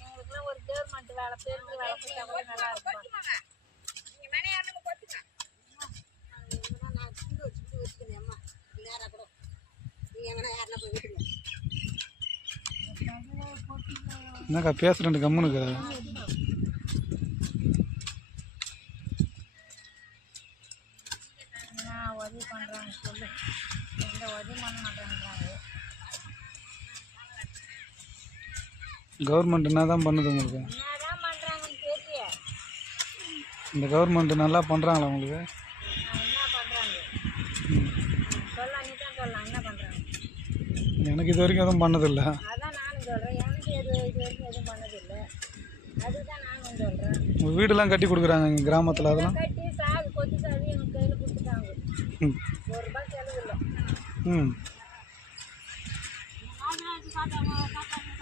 எங்களுக்குலாம் ஒரு கவர்மெண்ட் வேலை பேருந்து வேலை கொடுத்தா கூட நல்லா இருக்கும் நான் சிந்து வச்சுட்டு வச்சுக்கிறேன் அம்மா நேராக கூட நீங்கள் எங்கன்னா யாருன்னா போய் விட்டுங்க என்னக்கா பேசுகிறேன் கம்முனுக்கு? என்ன உதவி பண்ணுறாங்க சொல்லு. எந்த உதவி பண்ண மாட்டேங்கிறாங்க கவர்மெண்ட் என்ன தான் பண்ணுது உங்களுக்கு? இந்த கவர்மெண்ட் நல்லா பண்ணுறாங்களா உங்களுக்கு? எனக்கு இது வரைக்கும் எதுவும் பண்ணதில்லை. உங்கள் வீடெல்லாம் கட்டி கொடுக்குறாங்க எங்கள் கிராமத்தில் அதெல்லாம்? ம். ம்.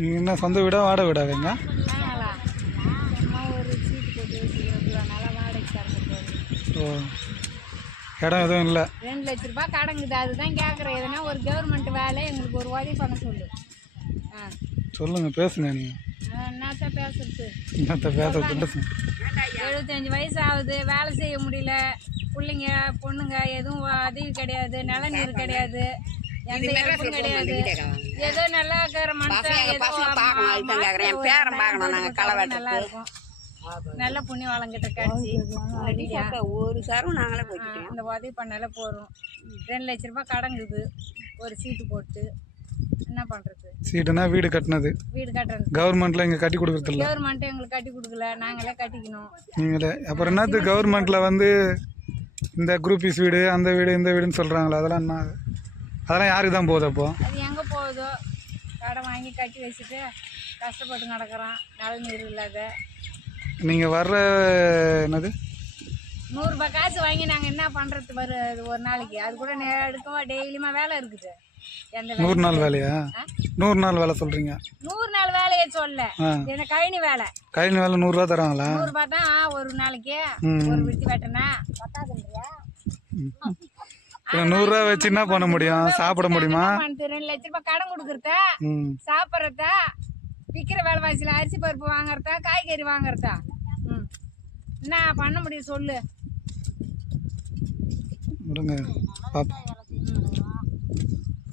நீங்கள் என்ன சொந்த வீடா வாடகை தரணும் ஓ இடம் எதுவும் இல்லை. ரெண்டு லட்ச ரூபாய் கடங்குது. அதுதான் கேட்குறேன் எதனா ஒரு கவர்மெண்ட் வேலை எங்களுக்கு ஒரு உதவி பண்ண சொல்லு. ஆ. சொல்லுங்கள் பேசுங்க நீங்கள் என்னத்த பேசுறது? என்னத்த பேச பேசுங்க எழுபத்தஞ்சு வயசு ஆகுது வேலை செய்ய முடியல. பிள்ளைங்க பொண்ணுங்க எதுவும் உதவி கிடையாது. நிலநீர் கிடையாது. ஏதோ நல்லா இருக்கிற மனுஷன் பார்க்கணும் அதுதான் கேட்குறேன் என் பேரன் பார்க்கணும் நாங்கள் களை நல்லா இருக்கும். நல்ல புண்ணியவாளம் கிட்ட கடிச்சு அடியா ஒரு சரம் நாங்களே போய்க்கிட்டோம். அந்த உதவி பண்ணாலே போதும். ரெண்டு லட்ச ரூபாய் கடங்குது ஒரு சீட்டு போட்டு என்ன பண்ணுறது சீட்டுனா வீடு கட்டினது. வீடு கட்டுறது. கவர்மெண்ட்டில் இங்கே கட்டி கொடுக்குறதில்ல கவர்மெண்ட்டு எங்களுக்கு கட்டி கொடுக்கல. நாங்களே கட்டிக்கணும். நீங்களே அப்புறம் என்னது கவர்மெண்ட்டில் வந்து இந்த குரூப்பிஸ் வீடு அந்த வீடு இந்த வீடுன்னு சொல்கிறாங்களே அதெல்லாம் என்ன? அதெல்லாம் யாருக்கு தான் போகுது அப்போ? அது எங்கே போகுதோ? கடன் வாங்கி கட்டி வச்சுட்டு கஷ்டப்பட்டு நடக்கிறோம் நல்ல நீர் இல்லாத. நீங்கள் வர்ற என்னது? நூறுரூபா காசு வாங்கி நாங்கள் என்ன பண்ணுறது வரு அது ஒரு நாளைக்கு. அது கூட நே எடுக்கவா டெய்லியுமா வேலை இருக்குது. எந்த வேலை நூறு நாள் வேலையா? நூறு நாள் வேலை சொல்கிறீங்க நூறு நாள் வேலையே சொல்ல. ஆ. என்ன கழனி வேலை. கையில் வேலை நூறுரூவா தராங்களா? நூறுரூபா தான் ஒரு நாளைக்கு. ம். ஒரு விட்டு வெட்டினா பத்தாதுன்றியா நூறுரூவா வச்சு என்ன பண்ண முடியும்? சாப்பிட முடியுமா? ரெண்டு லட்ச ரூபாய் கடன் கொடுக்குறத சாப்பிட்றதா விற்கிற விலைவாசியில் அரிசி பருப்பு வாங்குறதா காய்கறி வாங்குறதா. என்ன பண்ண முடியும் சொல்லு. விடுங்க. பாப்பா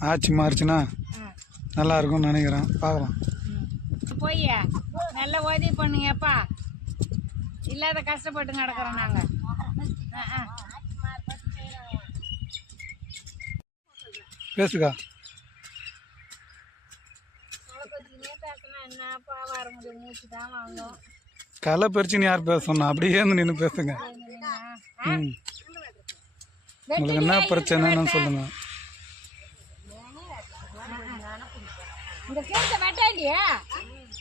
ஆட்சி மாறுச்சுன்னா ம் நல்லா இருக்கும்னு நினைக்கிறேன். பார்க்கலாம். போய் நல்ல உதவி பண்ணுங்கப்பா. இல்லாத கஷ்டப்பட்டு நடக்கிறோம் நாங்கள் பேசினா பேசுக்கா. கலை பிரச்சனை யார் பேசணும் அப்படியே இருந்து நின்று பேசுங்க. ம். உங்களுக்கு என்ன பிரச்சனைன்னு சொல்லுங்க. இந்த கேட்ட வெட்டாண்டியா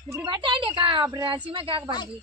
இப்படி அப்படி அசியமா கேட்க பாருங்க